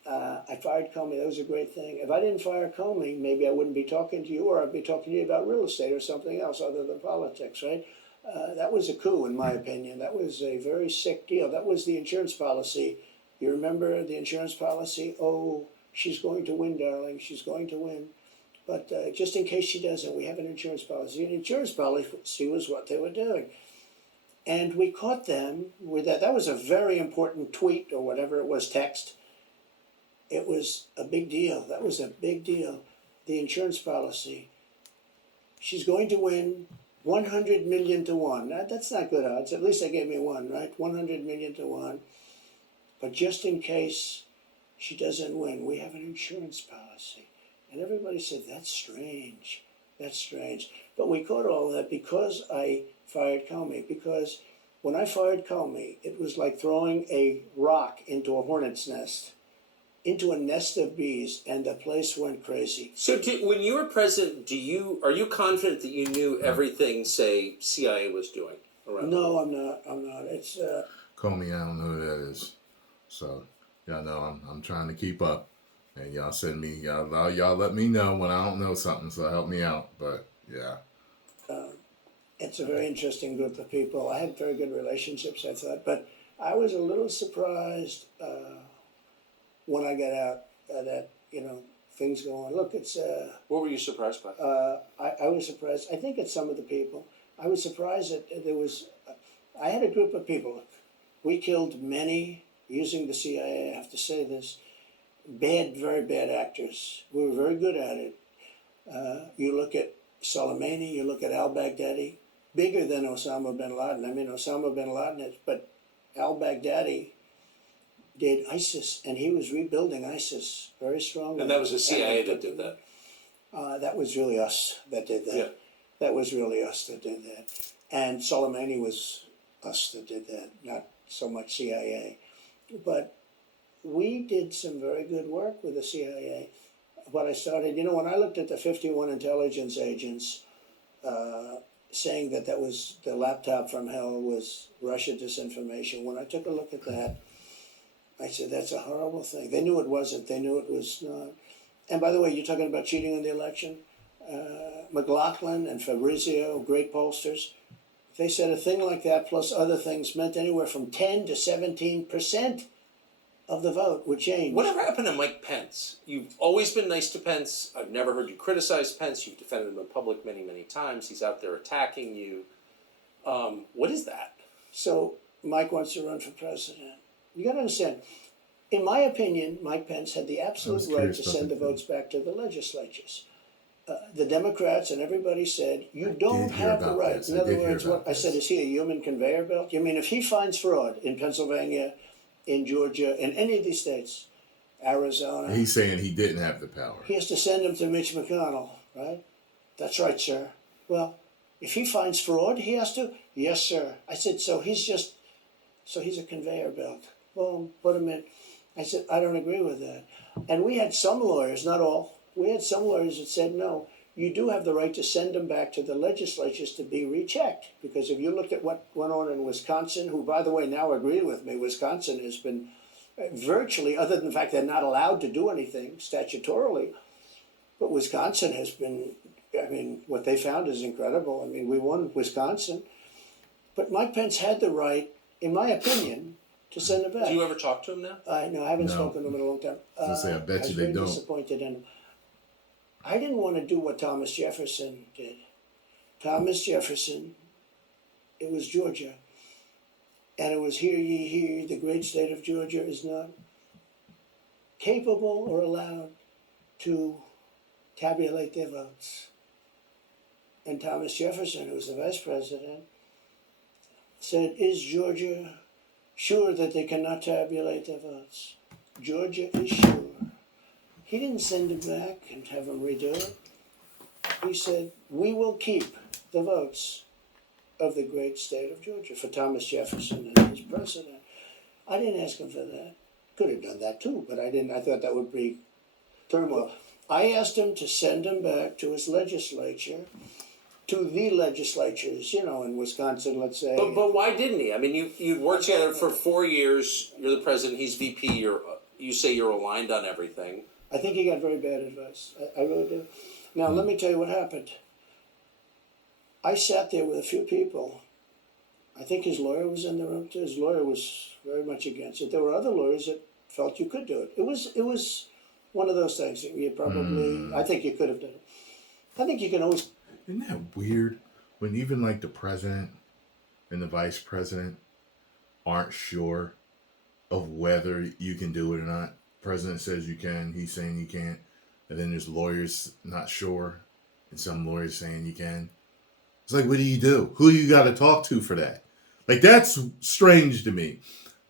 I fired Comey. That was a great thing. If I didn't fire Comey, maybe I wouldn't be talking to you, or I'd be talking to you about real estate or something else other than politics, right? That was a coup, in my opinion. That was a very sick deal. That was the insurance policy. You remember the insurance policy? Oh, she's going to win, darling. She's going to win. But just in case she doesn't, we have an insurance policy. An insurance policy was what they were doing. And we caught them with that. That was a very important tweet or whatever it was, text. it was a big deal. That was a big deal. The insurance policy. She's going to win 100 million to 1. That's not good odds. At least they gave me one, right? 100 million to 1. But just in case she doesn't win, we have an insurance policy. And everybody said, that's strange. That's strange. But we caught all that because I fired Comey. Because when I fired Comey, it was like throwing a rock into a hornet's nest, into a nest of bees, and the place went crazy. So, when you were president, are you confident that you knew everything, say, CIA was doing around? No, I'm not. I'm not. It's Comey, I don't know who that is. So, y'all know I'm trying to keep up. And y'all send me, y'all let me know when I don't know something, so help me out. But, yeah. it's a very interesting group of people. I had very good relationships, I thought. But I was a little surprised when I got out that, things go on. Look, it's... What were you surprised by? I was surprised. I think it's some of the people. I was surprised that there was... I had a group of people. We killed many, using the CIA, I have to say this, very bad actors. We were very good at it. You look at Soleimani, you look at al-Baghdadi, bigger than Osama bin Laden. I mean, Osama bin Laden is, but al-Baghdadi did ISIS, and he was rebuilding ISIS very strongly. And that was the CIA that did that. That was really us that did that. Yeah. That was really us that did that. And Soleimani was us that did that, not so much CIA. But we did some very good work with the CIA. What I started, when I looked at the 51 intelligence agents saying that was the laptop from hell was Russia disinformation, when I took a look at that, I said, that's a horrible thing. They knew it wasn't. They knew it was not. And by the way, you're talking about cheating on the election? McLaughlin and Fabrizio, great pollsters, they said a thing like that plus other things meant anywhere from 10 to 17% of the vote would change. Whatever happened to Mike Pence? You've always been nice to Pence. I've never heard you criticize Pence. You've defended him in public many, many times. He's out there attacking you. What is that? So Mike wants to run for president. You got to understand, in my opinion, Mike Pence had the absolute right to send the votes back to the legislatures. The Democrats and everybody said, you don't have the right. In other words, what I said, is he a human conveyor belt? You mean if he finds fraud in Pennsylvania, in Georgia, in any of these states, Arizona. He's saying he didn't have the power. He has to send them to Mitch McConnell, right? That's right, sir. Well, if he finds fraud, he has to. Yes, sir. I said, so he's a conveyor belt. Boom, put him in. I said, I don't agree with that. And we had some lawyers, not all, we had some lawyers that said, no, you do have the right to send them back to the legislatures to be rechecked. Because if you looked at what went on in Wisconsin, who, by the way, now agreed with me, Wisconsin has been virtually, other than the fact they're not allowed to do anything statutorily, but Wisconsin has been, what they found is incredible. We won Wisconsin. But Mike Pence had the right, in my opinion, to send it back. Do you ever talk to him now? No, I haven't spoken to him in a long time. I bet you they don't. I was very disappointed in him. I didn't want to do what Thomas Jefferson did. Thomas Jefferson, it was Georgia. And it was, hear ye, hear ye, the great state of Georgia is not capable or allowed to tabulate their votes. And Thomas Jefferson, who was the vice president, said, is Georgia sure that they cannot tabulate their votes? Georgia is sure. He didn't send it back and have them redo it. He said, we will keep the votes of the great state of Georgia for Thomas Jefferson and his president. I didn't ask him for that. Could have done that too, but I didn't. I thought that would be turmoil. I asked him to send him back to his legislature, to the legislatures, in Wisconsin, let's say. But why didn't he? You've worked together for 4 years. You're the president. He's VP. You say you're aligned on everything. I think he got very bad advice. I really do. Now, let me tell you what happened. I sat there with a few people. I think his lawyer was in the room too. His lawyer was very much against it. There were other lawyers that felt you could do it. It was one of those things that you probably, I think you could have done it. I think you can always... Isn't that weird? When even like the president and the vice president aren't sure of whether you can do it or not. president says you can, he's saying you can't, and then there's lawyers not sure, and some lawyers saying you can. It's like, what do you do? Who do you got to talk to for that? Like, that's strange to me.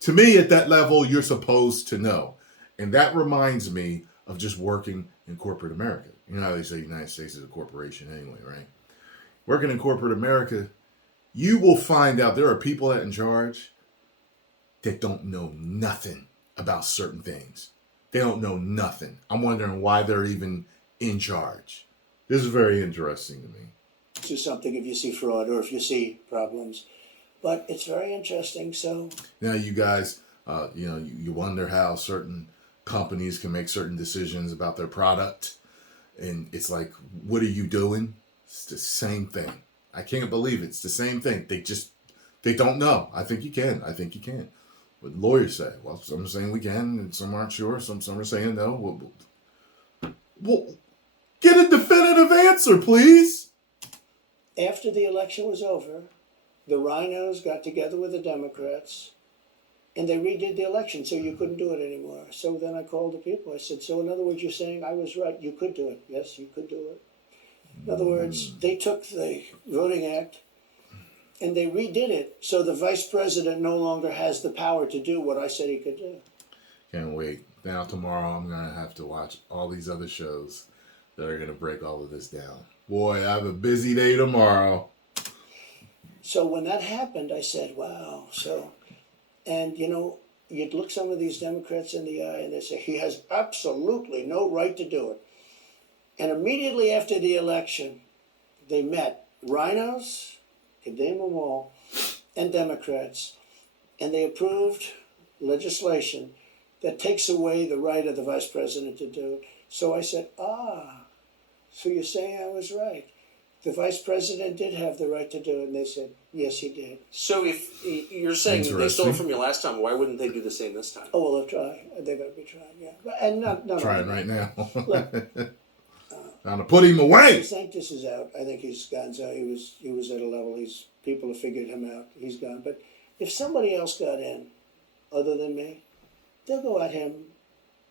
To me, at that level, you're supposed to know. And that reminds me of just working in corporate America. You know how they say the United States is a corporation anyway, right? Working in corporate America, you will find out there are people that in charge that don't know nothing about certain things. They don't know nothing. I'm wondering why they're even in charge. This is very interesting to me. Do something if you see fraud or if you see problems. But it's very interesting. So Now, you guys, you wonder how certain companies can make certain decisions about their product. And it's like, what are you doing? It's the same thing. I can't believe it. It's the same thing. They don't know. I think you can. But lawyers say, well, some are saying we can, and some aren't sure. Some are saying no. Well, get a definitive answer, please. after the election was over, the rhinos got together with the Democrats and they redid the election, so you couldn't do it anymore. So then I called the people. I said, so in other words, you're saying I was right. You could do it. Yes, you could do it. In other words, they took the Voting Act and they redid it so the vice president no longer has the power to do what I said he could do. Can't wait. Now tomorrow I'm going to have to watch all these other shows that are going to break all of this down. Boy, I have a busy day tomorrow. So when that happened, I said, wow. So, and you know, you'd look some of these Democrats in the eye and they say, he has absolutely no right to do it. And immediately after the election, they met rhinos, could name them all, and Democrats, and they approved legislation that takes away the right of the vice president to do it. So I said, so you're saying I was right. The vice president did have the right to do it, and they said, yes, he did. So if you're saying they stole it from you last time, why wouldn't they do the same this time? Oh, well, they'll try. They're going to be trying, yeah. And not Trying right now. Look, Time to put him away. Sanctus is out. I think he's gone. So he was at a level. People have figured him out. He's gone. But if somebody else got in, other than me, they'll go at him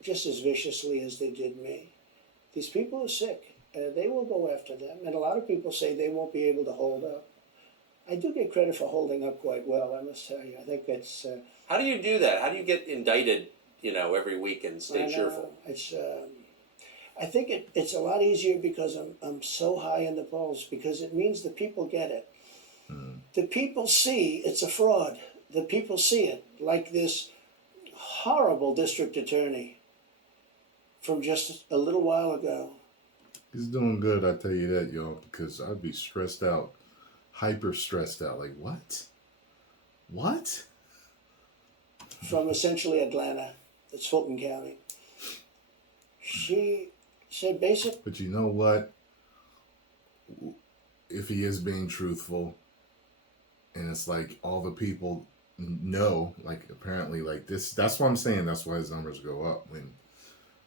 just as viciously as they did me. These people are sick. They will go after them. And a lot of people say they won't be able to hold up. I do get credit for holding up quite well, I must tell you. I think it's... How do you do that? How do you get indicted, every week and stay cheerful? I think it's a lot easier because I'm so high in the polls, because it means the people get it. The people see it's a fraud. The people see it, like this horrible district attorney from just a little while ago. He's doing good, I tell you that, y'all, because I'd be stressed out, hyper stressed out. Like, what? What? From essentially Atlanta, it's Fulton County. She said basic. But you know what? If he is being truthful, and it's like all the people know, like apparently, like this, that's what I'm saying. That's why his numbers go up when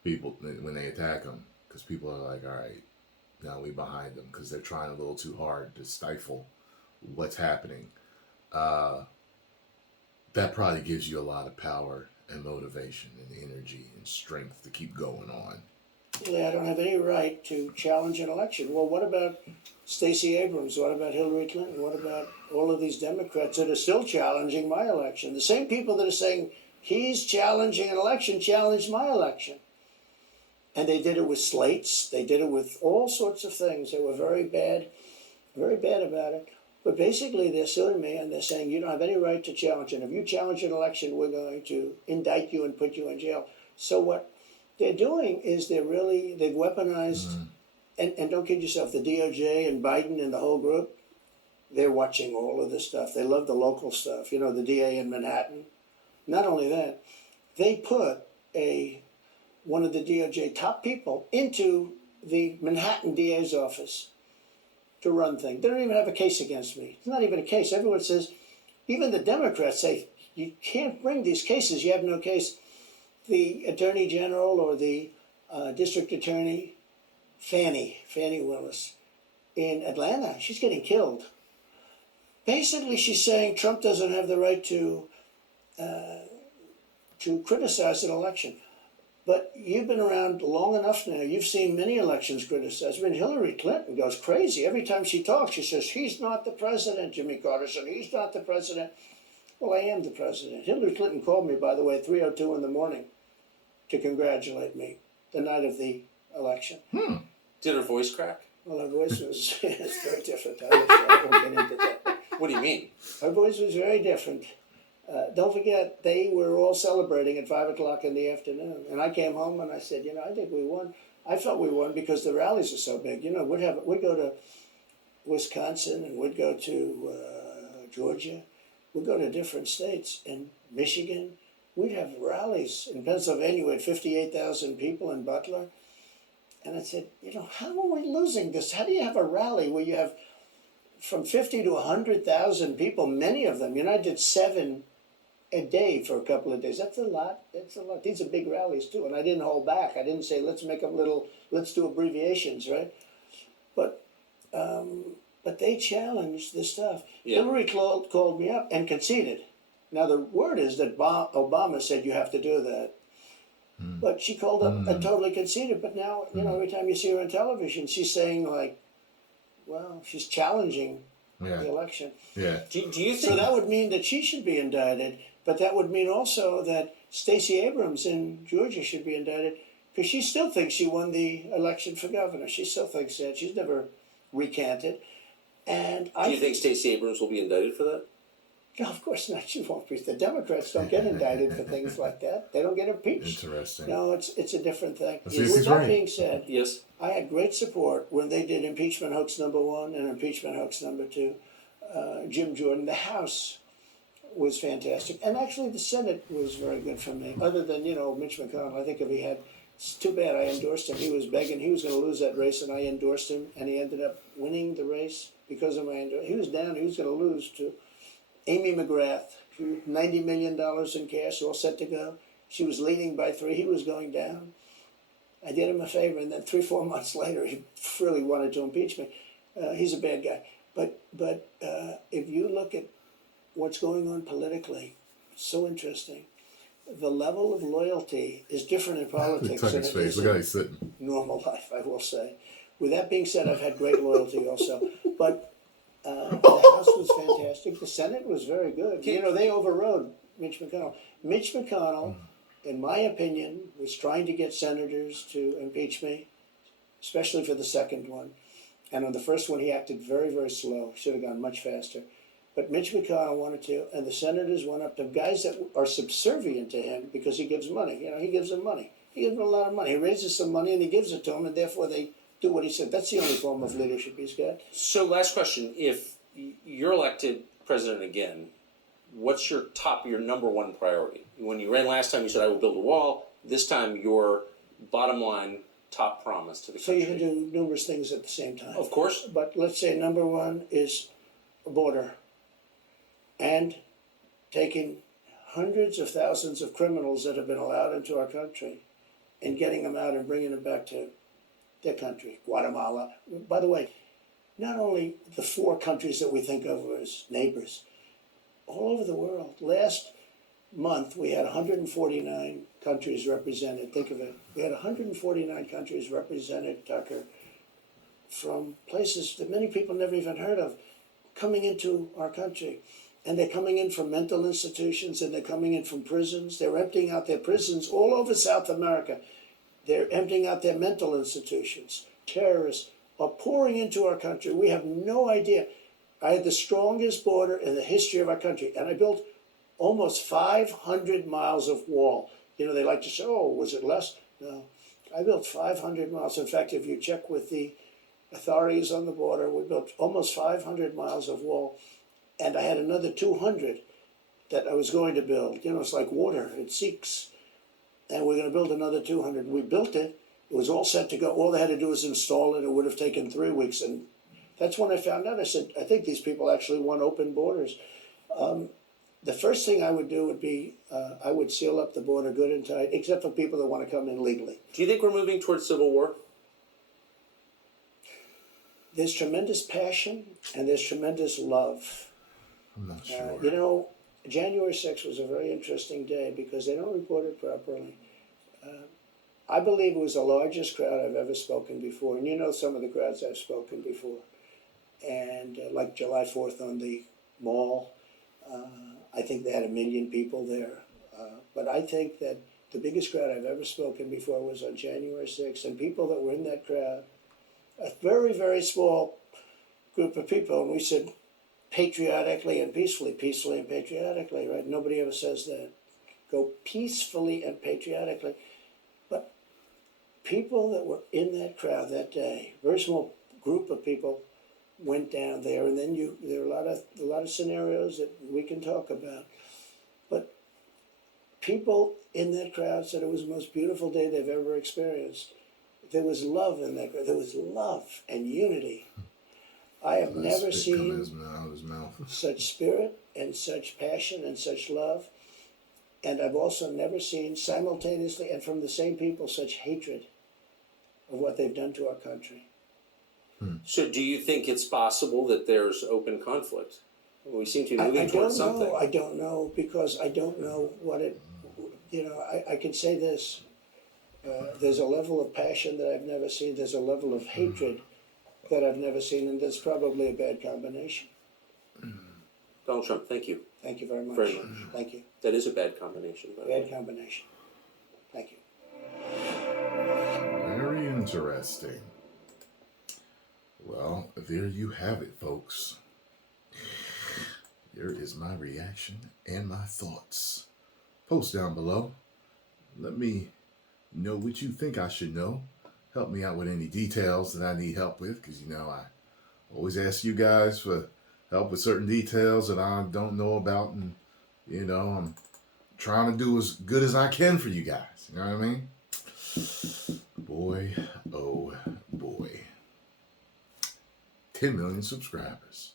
they attack him. Because people are like, all right, now we behind them because they're trying a little too hard to stifle what's happening. That probably gives you a lot of power and motivation and energy and strength to keep going on. I don't have any right to challenge an election. Well, what about Stacey Abrams? What about Hillary Clinton? What about all of these Democrats that are still challenging my election? The same people that are saying he's challenging an election challenged my election. And they did it with slates. They did it with all sorts of things. They were very bad about it. But basically, they're suing me and they're saying, you don't have any right to challenge it. If you challenge an election, we're going to indict you and put you in jail. So what they're doing is they've weaponized, and don't kid yourself, the DOJ and Biden and the whole group, they're watching all of this stuff. They love the local stuff. The DA in Manhattan. Not only that, they put one of the DOJ top people into the Manhattan DA's office to run things. They don't even have a case against me. It's not even a case. Everyone says, even the Democrats say, you can't bring these cases. You have no case. The Attorney General or the District Attorney, Fannie Willis, in Atlanta, she's getting killed. Basically, she's saying Trump doesn't have the right to criticize an election. But you've been around long enough now. You've seen many elections criticized. I mean, Hillary Clinton goes crazy. Every time she talks, she says, he's not the president, Jimmy Carter said, he's not the president. Well, I am the president. Hillary Clinton called me, by the way, at 3:02 in the morning to congratulate me the night of the election. Did her voice crack? Well, her voice was it's very different. I won't get into that. What do you mean? Her voice was very different. Don't forget, they were all celebrating at 5 o'clock in the afternoon. And I came home and I said, I think we won. I felt we won because the rallies are so big. We'd go to Wisconsin and we'd go to Georgia. We'd go to different states. In Michigan, we'd have rallies. In Pennsylvania, we had 58,000 people in Butler. And I said, how are we losing this? How do you have a rally where you have from 50 to 100,000 people, many of them, I did 7 a day for a couple of days. That's a lot. These are big rallies too. And I didn't hold back. I didn't say, let's do abbreviations, right? But they challenged this stuff. Yeah. Hillary called me up and conceded. Now the word is that Obama said you have to do that. But she called up and totally conceded. But now, every time you see her on television, she's saying she's challenging the election. Yeah. Do you think So that would mean that she should be indicted, but that would mean also that Stacey Abrams in Georgia should be indicted because she still thinks she won the election for governor. She still thinks that. She's never recanted. And do you think Stacey Abrams will be indicted for that? No, of course not. She won't be. The Democrats don't get indicted for things like that. They don't get impeached. Interesting. No, it's a different thing. Stacey's With that right. being said, Yes. I had great support when they did impeachment hoax number 1 and impeachment hoax number 2. Jim Jordan, the House was fantastic. And actually the Senate was very good for me. Other than, Mitch McConnell, I think if he had, it's too bad I endorsed him. He was begging, he was going to lose that race and I endorsed him and he ended up winning the race because of my endorsement. He was down, he was going to lose to Amy McGrath, $90 million in cash, all set to go. She was leading by 3, he was going down. I did him a favor, and then 3-4 months later, he really wanted to impeach me. He's a bad guy. But if you look at what's going on politically, it's so interesting. The level of loyalty is different in politics Tuck than his it face. is Look how in he's sitting. normal life, I will say. With that being said, I've had great loyalty also. But the House was fantastic. The Senate was very good. They overrode Mitch McConnell. Mitch McConnell, in my opinion, was trying to get senators to impeach me, especially for the second one. And on the first one, he acted very, very slow. Should have gone much faster. But Mitch McConnell wanted to, and the senators went up to guys that are subservient to him because he gives money. He gives them money. He gives them a lot of money. He raises some money and he gives it to them, and therefore they do what he said. That's the only form of leadership he's got. So last question, if you're elected president again, what's your number 1 priority? When you ran last time, you said, I will build a wall. This time, your bottom line top promise to the So country. you can do numerous things at the same time. Of course. But let's say number 1 is a border. And taking hundreds of thousands of criminals that have been allowed into our country and getting them out and bringing them back to their country, Guatemala. By the way, not only the 4 countries that we think of as neighbors, all over the world. Last month, we had 149 countries represented. Think of it. We had 149 countries represented, Tucker, from places that many people never even heard of, coming into our country. And they're coming in from mental institutions, and they're coming in from prisons. They're emptying out their prisons all over South America. They're emptying out their mental institutions. Terrorists are pouring into our country. We have no idea. I had the strongest border in the history of our country, and I built almost 500 miles of wall. They like to say, oh, was it less? No. I built 500 miles. In fact, if you check with the authorities on the border, we built almost 500 miles of wall, and I had another 200 that I was going to build. It's like water. It seeks. And we're going to build another 200. We built it. It was all set to go. All they had to do was install it. It would have taken 3 weeks. And that's when I found out. I said, I think these people actually want open borders. The first thing I would do would be I would seal up the border good and tight, except for people that want to come in legally. Do you think we're moving towards civil war? There's tremendous passion and there's tremendous love. I'm not sure. January 6th was a very interesting day because they don't report it properly. I believe it was the largest crowd I've ever spoken before. And you know some of the crowds I've spoken before. And like July 4th on the mall, I think they had 1 million people there. But I think that the biggest crowd I've ever spoken before was on January 6th. And people that were in that crowd, a very, very small group of people, and we said patriotically and peacefully, peacefully and patriotically, right? Nobody ever says that. Go peacefully and patriotically. But people that were in that crowd that day, very small group of people, went down there, and then there are a lot of scenarios that we can talk about. But people in that crowd said it was the most beautiful day they've ever experienced. There was love in that crowd. There was love and unity. I have never seen such spirit and such passion and such love. And I've also never seen simultaneously and from the same people such hatred of what they've done to our country. So do you think it's possible that there's open conflict? We seem to be moving towards something. I don't know, because I don't know what it, I can say this. There's a level of passion that I've never seen. There's a level of hatred that I've never seen, and that's probably a bad combination. Donald Trump, thank you. Thank you very much. Very much. Thank you. That is a bad combination. Bad combination. Thank you. Very interesting. Well, there you have it, folks. Here is my reaction and my thoughts. Post down below. Let me know what you think I should know. Help me out with any details that I need help with, because I always ask you guys for help with certain details that I don't know about, and I'm trying to do as good as I can for you guys. You know what I mean? Boy, oh boy. 10 million subscribers.